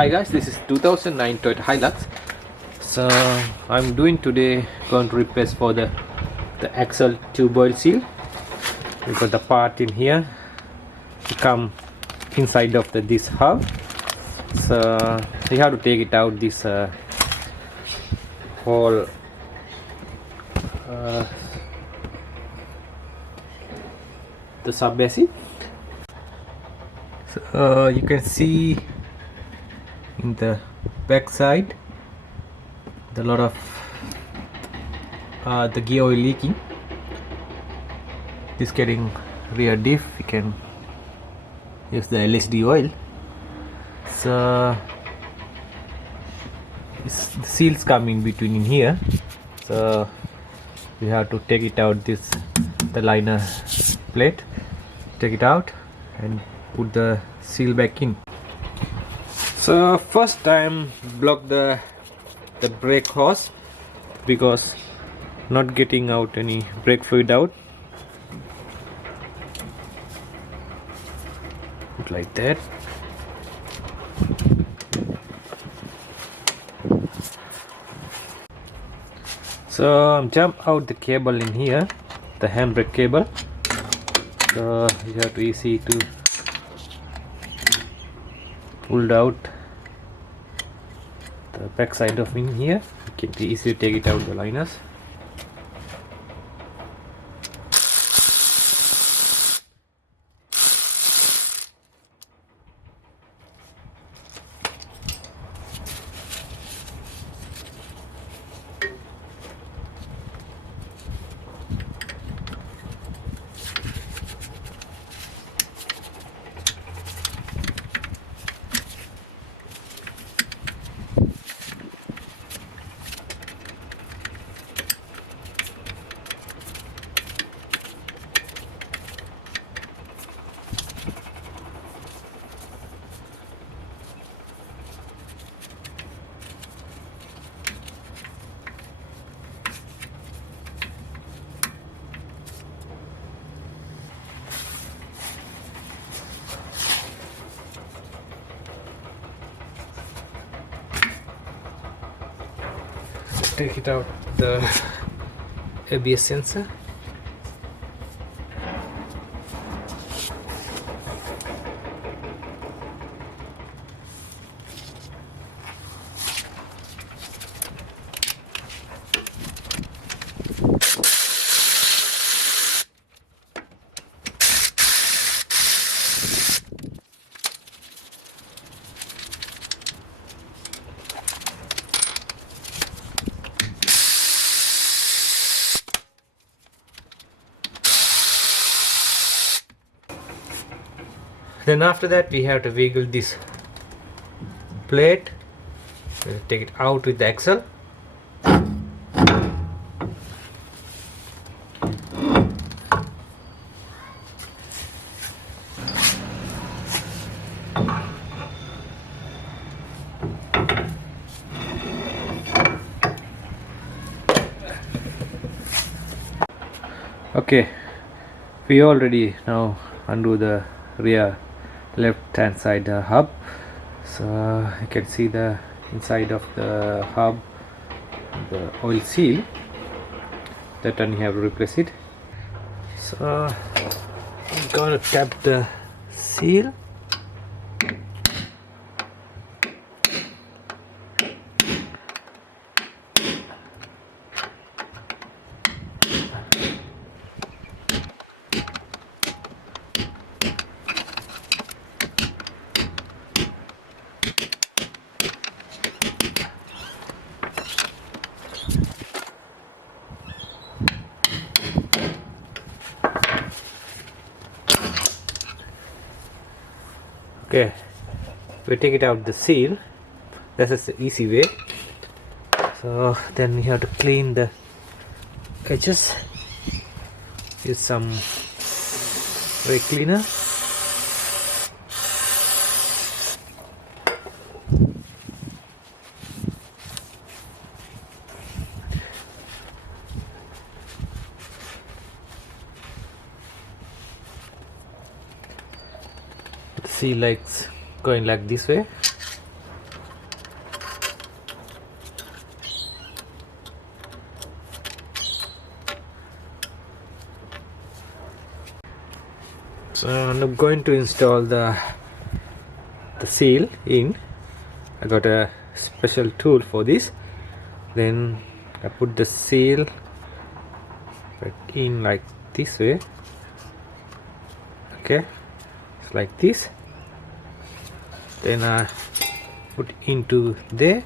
Hi guys, this is 2009 Toyota Hilux. So I'm doing today going to replace for the axle tube oil seal, because the part in here to come inside of this hub. So we have to take it out this whole the sub basin. So you can see in the back side the lot of the gear oil leaking. This getting rear diff. You can use the LSD oil. So the seals come in between in here, so we have to take it out, the liner plate, take it out and put the seal back in. So first time block the brake hose, because not getting out any brake fluid out. Put like that. So jump out the cable in here, the handbrake cable. So you have to easy to pull out the back side of in here. You can easily take it out the liners. Take it out the ABS sensor. Then after that we have to wiggle this plate, take it out with the axle. Okay, we already now undo the rear left hand side hub. So you can see the inside of the hub, the oil seal, that one you have to replace it. So I'm gonna tap the seal. Okay, we take it out the seal. This is the easy way. So then we have to clean the edges. Use some brake cleaner. See, like going like this way. So I'm going to install the seal in. I got a special tool for this. Then I put the seal in like this way. Okay, it's like this. Then I put into there.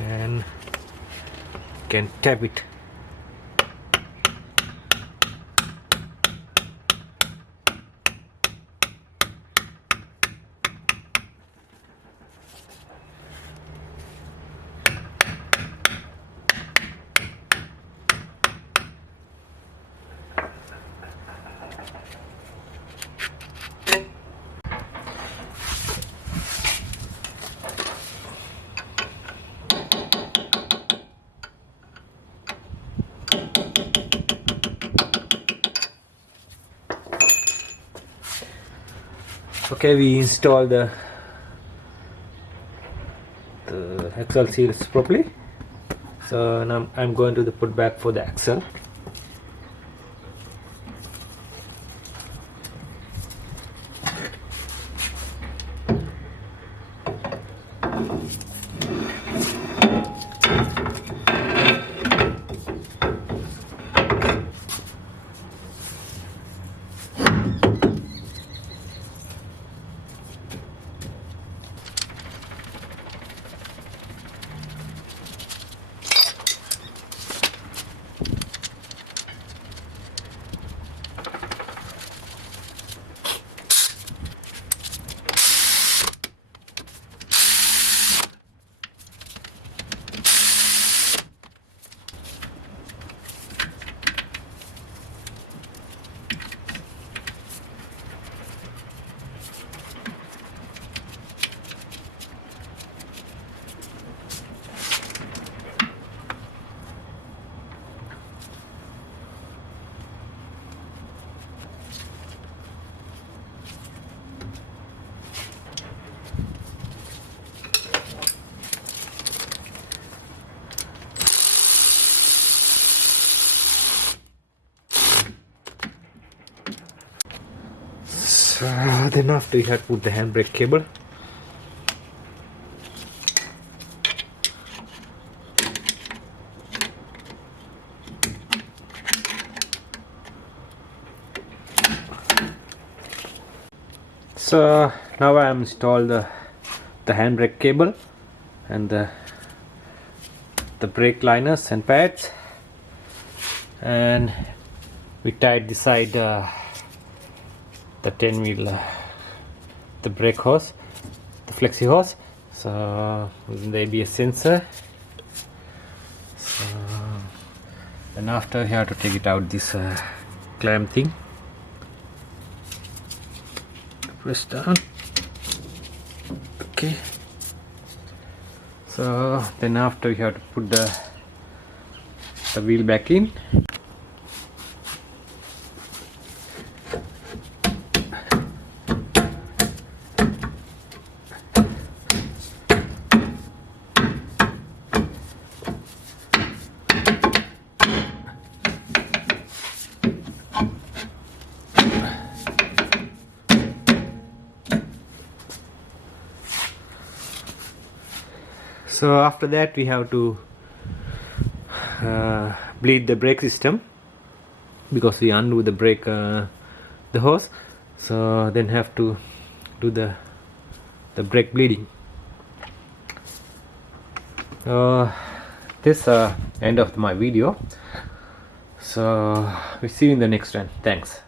And can tap it. Okay, we installed the axle seals properly. So now I'm going to put back for the axle. Then after you have to put the handbrake cable. So now I am installed the handbrake cable and the brake liners and pads, and we tied the side the 10 wheel the brake hose, the flexi hose, so using the ABS sensor. So and after you have to take it out this clamp thing, press down. Okay, so then after you have to put the wheel back in. So after that we have to bleed the brake system, because we undo the brake the hose, so then have to do the brake bleeding. This end of my video, so we see you in the next one. Thanks.